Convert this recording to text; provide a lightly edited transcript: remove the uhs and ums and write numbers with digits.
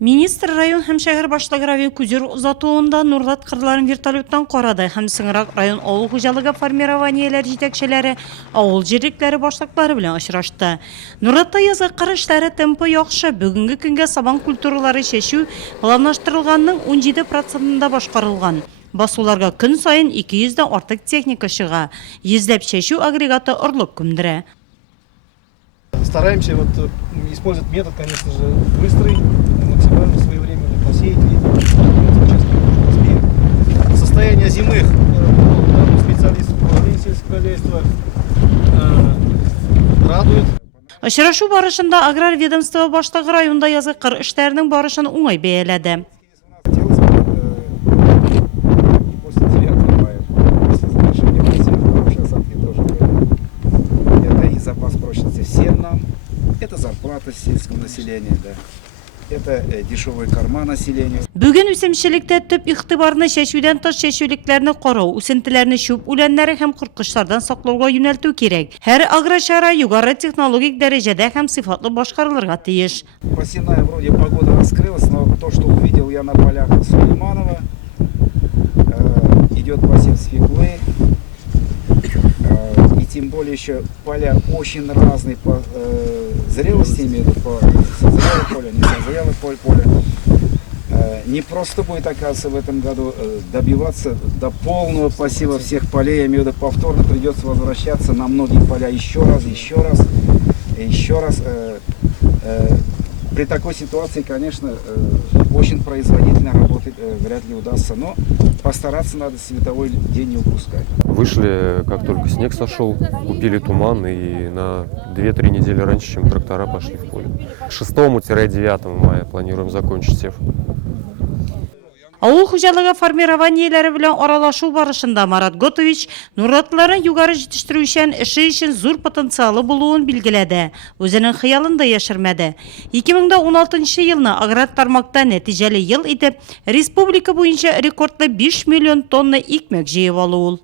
Министр район һәм шәһәр башлыгы күзер узатуында Нурлат кырларын вертолеттан карады һәм сыңрак район авыл хуҗалыгы формированиеләр җитәкчеләре, авыл җирлекләре башлыклары белән очрашты. Нуратта язгы кыр эшләре темпы яхшы, бүгенге көнгә сабан культуралары чәчү планлаштырылганның 17%-ында башкарылган. Басуларга көн сайын 200-дән артык техника чыга. Йөзләп чәчү агрегаты орлык күмдерә. Стараемся использовать метод, конечно же, быстрый, максимально своевременно посеять и состояние зимы специалистов управления сельского хозяйства радует. Очрашу барышында аграр ведомство башлыгы районда язгы кыр эшләренең барышын уңай бәяләде. Запас прочности всем нам, это зарплата сельского населения, да. Это дешевые корма населения. Бүген үсемчелектә төп игътибарны чәчүдән тыш чәчүлекләрне карау, үсентеләрне чүп үләннәре һәм куркышлардан саклауга юнәлтү кирәк. Һәр агрочара югары технологик дәрәҗәдә һәм сыйфатлы башкарылырга тиеш. Посевная вроде погода раскрылась, но то, что увидел я на полях Сулейманова, идет посев свеклы. И тем более еще поля очень разные по зрелости, имеют по созрелое поле, не созрелое поле. Не просто будет, оказывается, в этом году добиваться до полного посева всех полей, я имею в виду повторно придется возвращаться на многие поля еще раз. При такой ситуации, конечно, очень производительно работать вряд ли удастся, но постараться надо световой день не упускать. Вышли, как только снег сошел, купили туман и на 2-3 недели раньше, чем трактора пошли в поле. 6-9 мая планируем закончить сев. Авыл хуҗалыгы формированиеләре белән аралашу барышында Марат Готович Нуратларын югары җитештерүчән эше өчен зур потенциалы булуын билгеләде. Үзенең хыялын да яшермәде. 2016 елны аграр тармакта нәтиҗәле ел итеп, республика буенча рекордлы 5 миллион тонна икмәк җыеп алу ул.